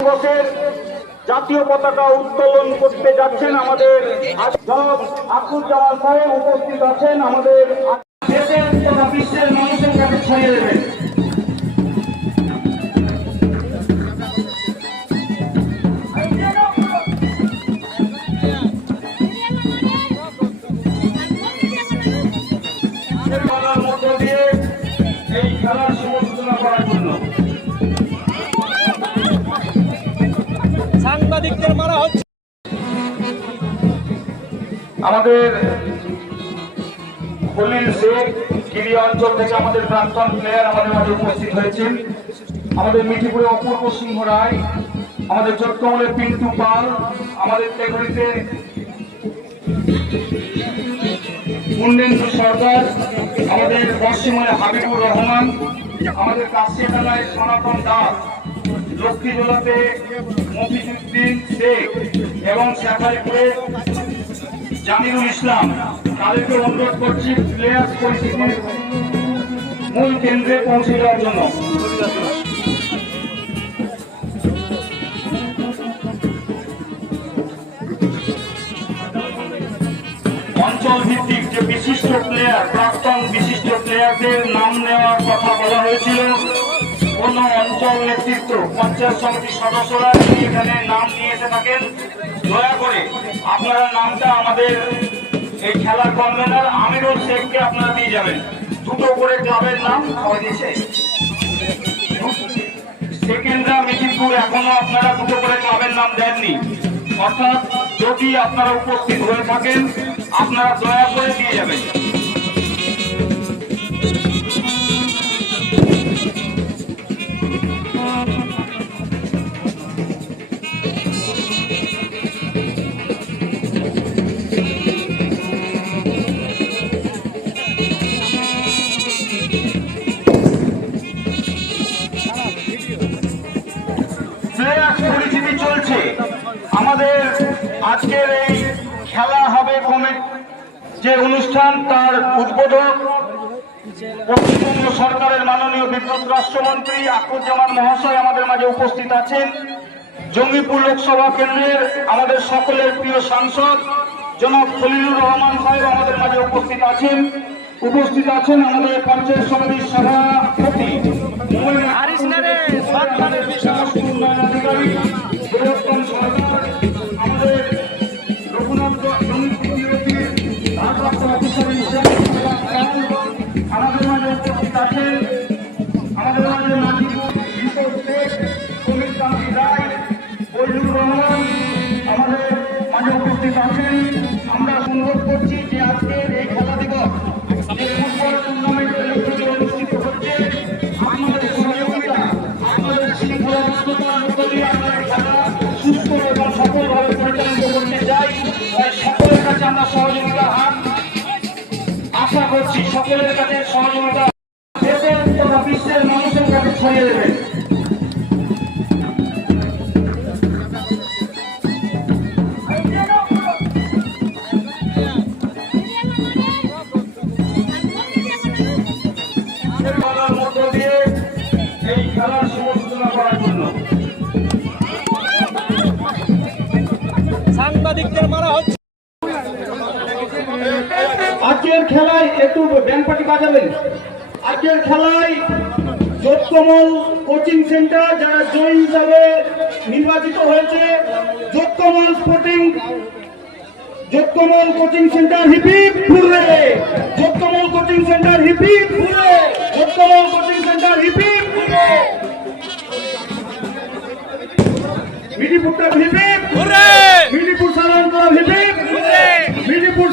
দিবসের জাতীয় পতাকা উত্তোলন করতে যাচ্ছেন আমাদের জনাব আকুজ্জামান সাহেব উপস্থিত আছেন। আমাদের দেশের তথা বিশ্বের মানুষের কাছে ছড়িয়ে দেবেন। মধ্য দিয়ে এই খেলার সমালোচনা করার জন্য সাংবাদিকদের মারা হচ্ছে। আমাদের খলিল শেখ গিরি অঞ্চল থেকে আমাদের প্রাক্তন প্লেয়ার আমাদের মাঝে উপস্থিত হয়েছেন। আমাদের মিঠিপুরে অপূর্ব সিংহ রায়, আমাদের চট্টগ্রামের পিন্টু পাল, আমাদের তেঘরিতে মুন্ডেন্দু সরকার, আমাদের পশ্চিমবঙ্গে হাবিবুর রহমান, আমাদের কাশিয়ানায় সনাতন দাস, লক্ষ্মীজোলাতে মফিজুদ্দিন শেখ এবং শেখাইপুরে জামিরুল ইসলাম। তাদেরকে অনুরোধ করছি প্লেয়ার্স পরিস্থিতির মূল কেন্দ্রে পৌঁছে দেওয়ার জন্য। অঞ্চল ভিত্তিক যে বিশিষ্ট প্লেয়ার, প্রাক্তন বিশিষ্ট প্লেয়ারদের নাম নেওয়ার কথা বলা হয়েছিল, কোন অঞ্চল নেতৃত্ব পঞ্চায়েত সমিতির সদস্যরা যদি এখানে নাম নিয়ে এসে থাকেন, দয়া করে আপনারা নামটা আমাদের এই খেলার কনভেনার আমিরুল শেখকে আপনারা দিয়ে যাবেন। দুটো করে ক্লাবের নাম সবাই দিয়েছে। সেকেন্ডরা মিঠিপুর এখনো আপনারা দুটো করে ক্লাবের নাম দেননি, অর্থাৎ যদি আপনারা উপস্থিত হয়ে থাকেন আপনারা দয়া করে দিয়ে যাবেন। পরিস্থিতি চলছে আমাদের আজকের এই খেলা হবে যে অনুষ্ঠান, তার উদ্বোধক পশ্চিমবঙ্গ সরকারের মাননীয় বিদ্যুৎ রাষ্ট্রমন্ত্রী আকুজ্জামান মহাশয় আমাদের মাঝে উপস্থিত আছেন। জঙ্গিপুর লোকসভা কেন্দ্রের আমাদের সকলের প্রিয় সাংসদ জনাব খলিলুর রহমান সাহেব আমাদের মাঝে উপস্থিত আছেন। আমাদের পঞ্চায়েত সমিতির সভাপতি আমাদের রঘুনাথ আমাদের মাঝে উপস্থিত আছেন। আমাদের মাঝে রায়, বৈজুর রহমান আমাদের মাঝে উপস্থিত আছেন। আমরা অনুরোধ করছি যে আজকের এই খেলা দিবস যে ফুটবল টুর্নামেন্টের অনুষ্ঠিত হচ্ছে, আমাদের সহযোগিতা, আমাদের শৃঙ্খলাবদ্ধতার মধ্য দিয়ে আমরা খেলা সুস্থ এবং সফলভাবে পরিচালিত করতে চাই। তাই সকলের কাছে আমরা সহযোগিতা আশা করছি, সকলের কাছে সহযোগিতা দেশের তথা বিশ্বের মানুষের কাছে ছড়িয়ে দেবেন। মধ্য দিয়ে এই খেলার সমালোচনা করার জন্য সাংবাদিকদের মারা হচ্ছে। আজকের খেলায় একটু ব্যান্ড পার্টি বাজাবেন। আজকের খেলায় যোগকমল কোচিং সেন্টার যারা জয়ী হিসাবে নির্বাচিত হয়েছে, যোগকমল কোচিং সেন্টার হিপিপ ফুরে, যোগকমল কোচিং সেন্টার হিপিপ ফুরে, যোগকমল কোচিং সেন্টার হিপিপ ফুরে, মিঠিপুরটা হিপিপ ফুরে, মিঠিপুর সাধারণ ক্লাব হিপিপ ফুরে, মিঠিপুর